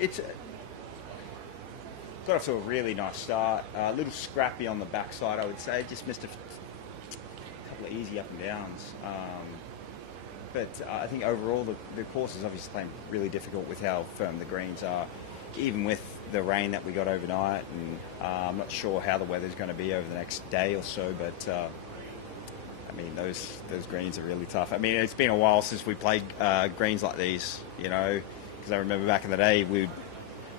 It's got off to a really nice start. A little scrappy on the backside, I would say. Just missed a couple of easy up and downs. But I think overall the course is obviously playing really difficult with how firm the greens are, even with the rain that we got overnight. And I'm not sure how the weather's going to be over the next day or so, but I mean, those greens are really tough. I mean, it's been a while since we played greens like these, you know, because I remember back in the day we'd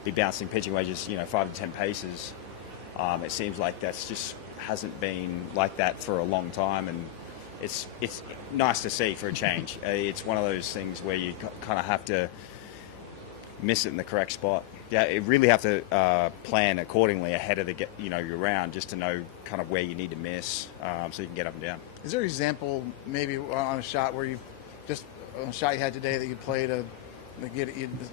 be bouncing pitching wedges, you know, 5 to 10 paces. It seems like that's just hasn't been like that for a long time, and it's nice to see for a change. It's one of those things where you kind of have to miss it in the correct spot. Yeah, you really have to plan accordingly ahead of your round, just to know kind of where you need to miss, so you can get up and down. Is there an example maybe on a shot where on a shot you had today that you played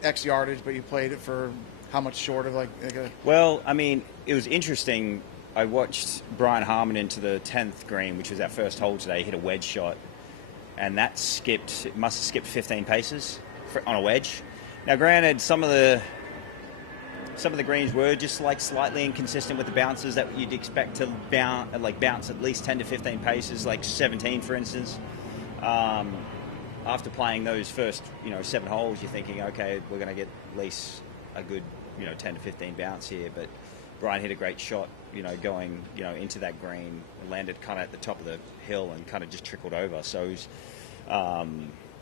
X yardage, but you played it for how much short of like a... Well, I mean, it was interesting. I watched Brian Harmon into the 10th green, which was our first hole today, hit a wedge shot, and it must have skipped 15 paces on a wedge. Now, granted, some of the greens were just like slightly inconsistent with the bounces that you'd expect to bounce at least 10 to 15 paces, like 17, for instance. After playing those first, 7 holes, you're thinking, okay, we're going to get at least a good, 10 to 15 bounce here. But Brian hit a great shot, going, into that green, landed kind of at the top of the hill and kind of just trickled over. So it was,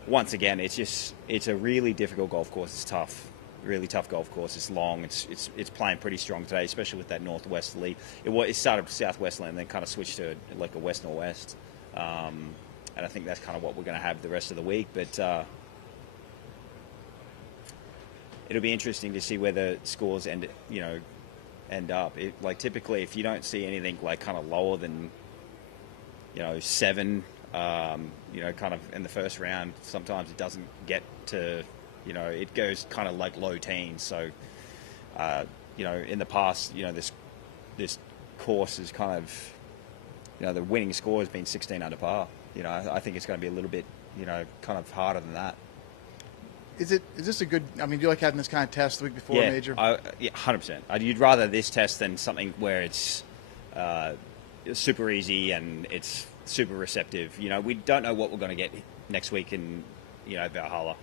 once again, it's a really difficult golf course. It's tough, really tough golf course. It's long. It's playing pretty strong today, especially with that northwesterly. It started southwesterly and then kind of switched to like a west-northwest. And I think that's kind of what we're going to have the rest of the week. But it'll be interesting to see where the scores end up. Typically, if you don't see anything like kind of lower than 7, kind of in the first round, sometimes it doesn't get to, it goes kind of like low teens. So, in the past, this course is kind of, the winning score has been 16 under par. I think it's going to be a little bit, kind of harder than that. Is this a good? I mean, do you like having this kind of test the week before a major? Yeah, 100%. You'd rather this test than something where it's super easy and it's super receptive. We don't know what we're going to get next week in, Valhalla.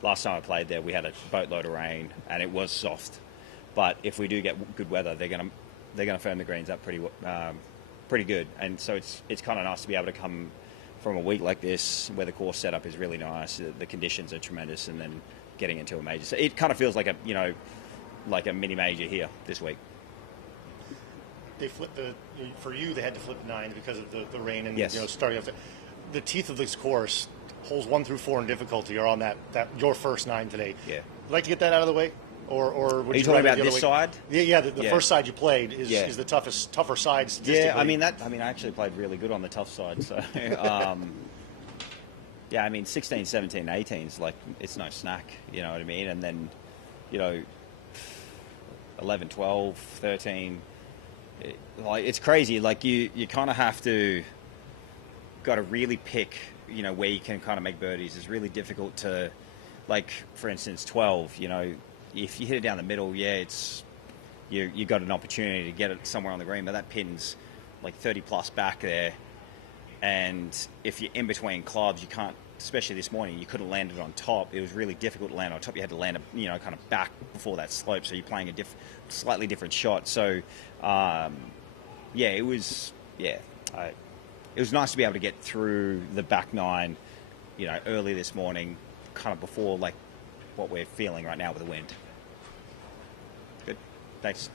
Last time I played there, we had a boatload of rain and it was soft. But if we do get good weather, they're going to firm the greens up pretty good. And so it's kind of nice to be able to come from a week like this where the course setup is really nice, the conditions are tremendous, and then getting into a major. So it kind of feels like a mini major here this week. They flipped for you, they had to flip 9 because of the rain and yes. Starting off the teeth of this course, holes 1 through 4 in difficulty are on that your first 9 today. Yeah. Like to get that out of the way? Or would are you talking about the this side? Yeah, the first side you played is the tougher side statistically. Yeah, I actually played really good on the tough side. So, yeah, 16, 17, 18 is like, it's no snack, you know what I mean? And then, 11, 12, 13, it's crazy. Like you kind of got to really pick, where you can kind of make birdies. It's really difficult to, like, for instance, 12, if you hit it down the middle, it's you got an opportunity to get it somewhere on the green, but that pin's like 30 plus back there, and if you're in between clubs, you can't. Especially this morning, you couldn't land it on top. It was really difficult to land on top. You had to land it, kind of back before that slope, so you're playing a slightly different shot. So, it was nice to be able to get through the back 9, early this morning, kind of before like what we're feeling right now with the wind. Good. Thanks.